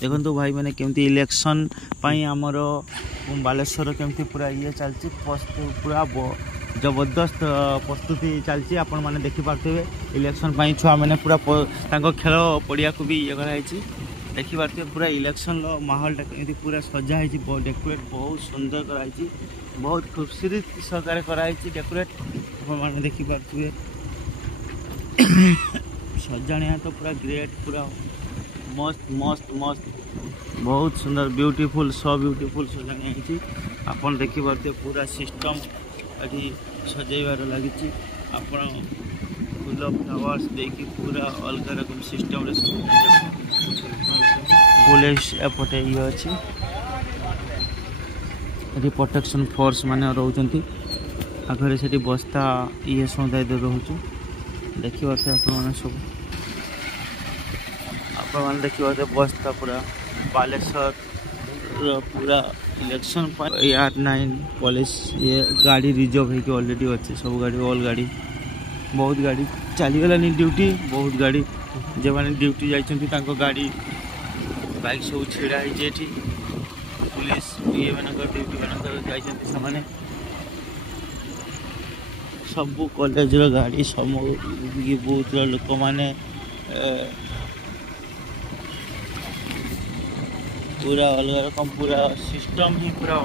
देखो भाई मैंने केमती इलेक्शन आमर बालेश्वर केमती पूरा ये चलती पूरा जबरदस्त प्रस्तुति चलती आपण मैंने देखिपे इलेक्शन छुआ मैंने पूरा खेल पड़िया को भी ये कराई देखिपे पूरा इलेक्शन माहौलटा केमती पूरा सजाई डेकोरेट बहुत सुंदर कराई बहुत खूबसूरत सरकार कराई डेकोरेट मैंने देखिपे सजाणिया तो पूरा ग्रेट पूरा मस्त मस्त मस्त बहुत सुंदर ब्यूटीफुल सो ब्यूटीफुल सजाणी आपन देखिपे पूरा सिस्टम ये सजाइबार लगी आपण फुल फ्लावर्स देखी पूरा अलग रकम सिस्टम पुलिस एपटे ये अच्छी प्रोटेक्शन फोर्स माने रोचंती आगे से बस्ता ये सौदा रोचु देखिए आप सब आप देखिए बस्ता पूरा बालेश्वर पूरा इलेक्शन R9 पुलिस ये गाड़ी रिजर्व है कि ऑलरेडी अच्छे सब गाड़ी ऑल गाड़ी बहुत गाड़ी चलीगलानी ड्यूटी बहुत गाड़ी जो मैंने ड्यूटी जाती गाड़ी बाइक सब छिड़ा है पुलिस ये ड्यूटी माने सब कॉलेज गाड़ी सब बहुत लोक मैंने पूरा अलग रकम पूरा सिस्टम ही पूरा